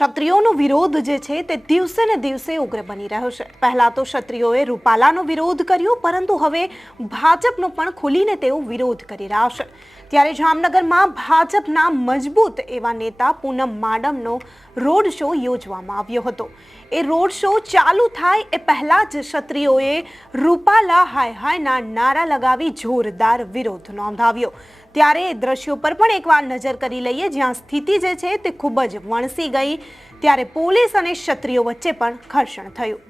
ક્ષત્રિયોનો વિરોધ જે છે તે દિવસે ને દિવસે ઉગ્ર બની રહ્યો છે. પહેલા તો ક્ષત્રિયોએ રૂપાલાનો વિરોધ કર્યો, પરંતુ હવે ભાજપનો પણ ખુલીને તેઓ વિરોધ કરી રહ્યા છે. ત્યારે જામનગરમાં ભાજપના મજબૂત એવા નેતા પૂનમ માડમનો રોડ શો યોજવામાં આવ્યો હતો. એ રોડ શો ચાલુ થાય એ પહેલાં જ ક્ષત્રિયોએ રૂપાલા હાય હાયના નારા લગાવી જોરદાર વિરોધ નોંધાવ્યો. ત્યારે એ દ્રશ્યો પર પણ એકવાર નજર કરી લઈએ, જ્યાં સ્થિતિ જે છે તે ખૂબ જ વણસી ગઈ. ત્યારે પોલીસ અને ક્ષત્રિયો વચ્ચે પણ ઘર્ષણ થયું.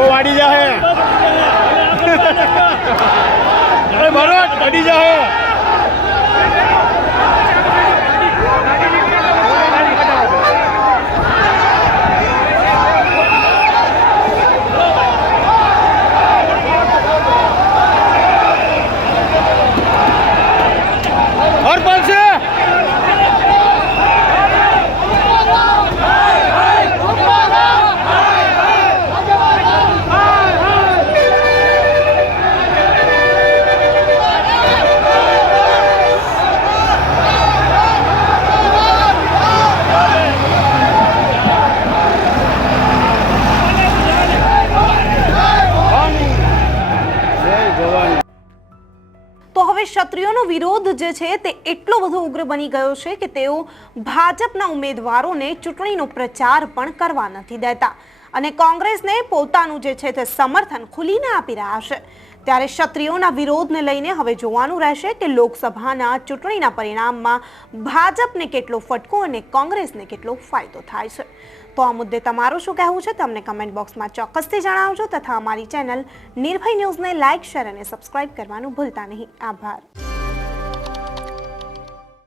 વાડી જાહે. અરે ભરત ચડી જાહે. હવે ક્ષત્રિયોનો વિરોધ જે છે તે એટલો બધો ઉગ્ર બની ગયો છે કે તેઓ ભાજપના ઉમેદવારોને ચૂંટણીનો પ્રચાર પણ કરવા નથી દેતા. અને કોંગ્રેસને પોતાનું જે છે તે સમર્થન ખુલીને આપી રહ્યા છે. ત્યારે ક્ષત્રિયોના વિરોધને લઈને હવે જોવાનું રહેશે કે લોકસભાના ચૂંટણીના પરિણામમાં ભાજપને કેટલો ફટકો અને કોંગ્રેસને કેટલો ફાયદો થાય છે. તો આ મુદ્દે તમારું શું કહેવું છે? તમને કમેન્ટ બોક્સમાં ચોક્કસથી જણાવજો તથા અમારી ચેનલ નિર્ભય ન્યૂઝને લાઇક, શેર અને સબસ્ક્રાઇબ કરવાનું ભૂલતા નહીં. આભાર.